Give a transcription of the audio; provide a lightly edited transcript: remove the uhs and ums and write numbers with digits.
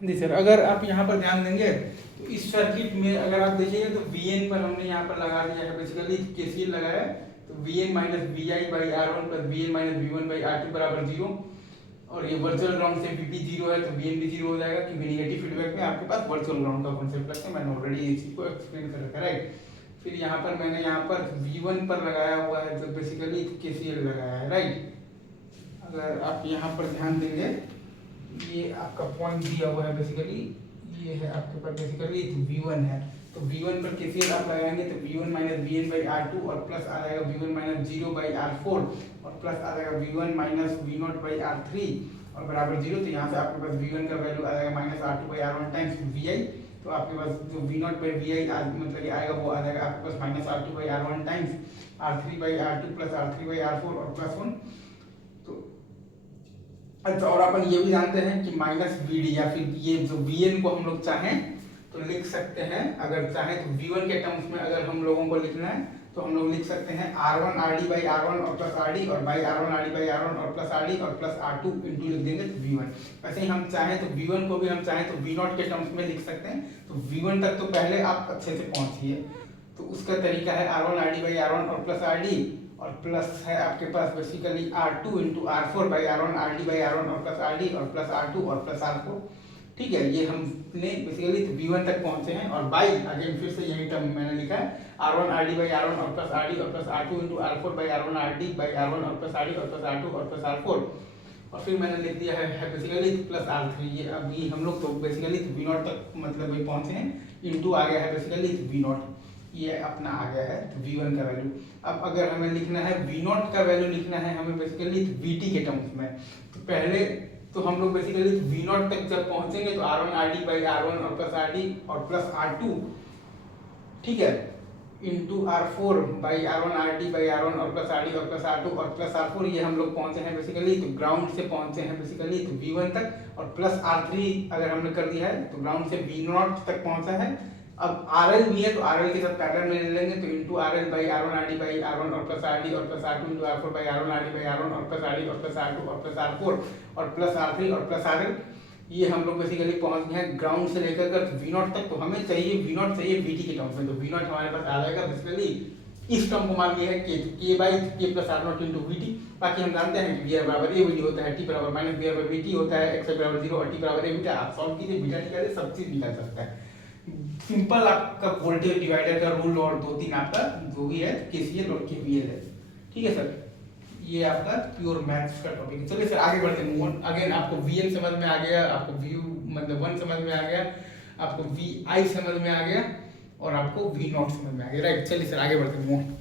जी sir, अगर आप यहाँ पर ध्यान देंगे तो इस सर्किट में अगर आप देखिएगा तो Vn पर हमने यहाँ पर लगा दिया है बेसिकली KCL लगाया है, तो Vn minus Vi by R1 plus Vn minus V1 by R2 बराबर जीरो। और ये वर्चुअल ग्राउंड से Vp जीरो है तो Vn भी जीरो हो जाएगा, क्योंकि नेगेटिव फीडबैक में आपके पास वर्चुअल ग्राउंड का कॉन्सेप्ट लगता है। मैंने ऑलरेडी ये चीज को एक्सप्लेन कर रखा है, राइट। फिर यहाँ पर मैंने यहाँ पर V1 पर लगाया हुआ है तो बेसिकली KCL लगाया है, राइट। अगर आप यहाँ पर ध्यान देंगे, ये आपका पॉइंट दिया हुआ है बेसिकली, ये है आपके पास बेसिकली V1 है, तो V1 पर KCL आप लगाएंगे तो V1 minus Vn by R2 और प्लस आ जाएगा V1 minus zero by R4 और प्लस आ जाएगा V1 minus V0 by R3 और बराबर जीरो। तो यहाँ से आपके पास V1 का वैल्यू आ जाएगा minus R2 by R1 times Vi, तो आपके पास जो V0 बाई Vi मतलब ये आएगा वो आ जाएगा आपके पास minus R2 by R1 times R3 by R2 plus R3 by R4 और प्लस 1। तो अच्छा, और अपन ये भी जानते हैं कि माइनस Vd या फिर ये जो Vn को हम लोग चाहें तो लिख सकते हैं, अगर चाहें तो V1 के टर्म्स में अगर हम लोगों को लिखना है तो हम लोग लिख सकते हैं R1 Rd बाई R1 और प्लस Rd और by R1 Rd by R1 और प्लस Rd और प्लस R2 इंटू लिख देंगे तो V1। वैसे ही हम चाहें तो V1 को भी हम चाहें तो V0 के टर्म्स में लिख सकते हैं। तो V1 तक तो पहले आप अच्छे से पहुंचिए, तो उसका तरीका है R1 Rd बाई R1 और प्लस Rd और प्लस है आपके पास basically R2 into R4 by R1 Rd by R1 और प्लस Rd और प्लस R2 और प्लस R4। ठीक है, ये हमने बेसिकली V1 तक पहुंचे हैं। और बाई अगेन फिर से यही टर्म मैंने लिखा है R1 Rd बाई R1 और प्लस Rd और plus R2 into R4 by R1 Rd by R1 और प्लस Rd और प्लस R2 और प्लस R4 और फिर मैंने लिख दिया है बेसिकली प्लस R3। ये अभी हम लोग तो बेसिकली V0 तक मतलब ये पहुंचे हैं, इंटू आ गया है बेसिकली V0, ये अपना आ गया है V1 का वैल्यू। अब अगर हमें लिखना है V0 का वैल्यू लिखना है हमें बेसिकली Vt के टर्म्स में, तो पहले तो हम लोग बेसिकली V0 तक जब पहुंचेंगे तो R1 Rd बाई R1 और प्लस Rd और प्लस R2, ठीक है, into R4 by R1 Rd by R1 और प्लस Rd और प्लस R2 और प्लस R4, ये हम लोग पहुंचे हैं बेसिकली तो ग्राउंड से पहुंचे हैं बेसिकली तो V1 तक और प्लस R3 अगर हमने कर दिया है तो ग्राउंड से V0 तक पहुंचा है। अब RL भी है तो RL के साथ पैरेलल में ले लेंगे तो into RL by R1 Rd by R1 और प्लस Rd और plus R2 into R4 by R1 Rd by R1 और प्लस Rd और प्लस R2 और प्लस R4 और प्लस R3 और प्लस RL। ये हम लोग बेसिकली पहुंच गए हैं ग्राउंड से लेकर कर V0 तक। तो हमें चाहिए V0 चाहिए Vt के टर्म्स में, तो V0 हमारे पास आ जाएगा बेसिकली इस टर्म को मान लिया है k by k plus R0 into Vt। बाकी हम जानते हैं कि V बराबर a Vt होता है, t बराबर माइनस V बराबर Vt होता है, x बराबर 0 और t बराबर a बीटा। आप सॉल्व कीजिए, बीटा निकालिए, सब चीज निकल सकता है। सिंपल आपका वोल्टेज डिवाइडर का रूल और दो तीन आपका जो भी है KCL और KVL है। ठीक है सर, ये आपका प्योर मैथ्स का टॉपिक है। चलिए सर आगे बढ़ते हैं, मूव ऑन। अगेन आपको Vn समझ में आ गया, आपको V मतलब 1 समझ में आ गया, आपको Vi समझ में आ गया और आपको V0 समझ में आ गया, राइट। चलिए सर आगे बढ़ते हैं, मूव ऑन।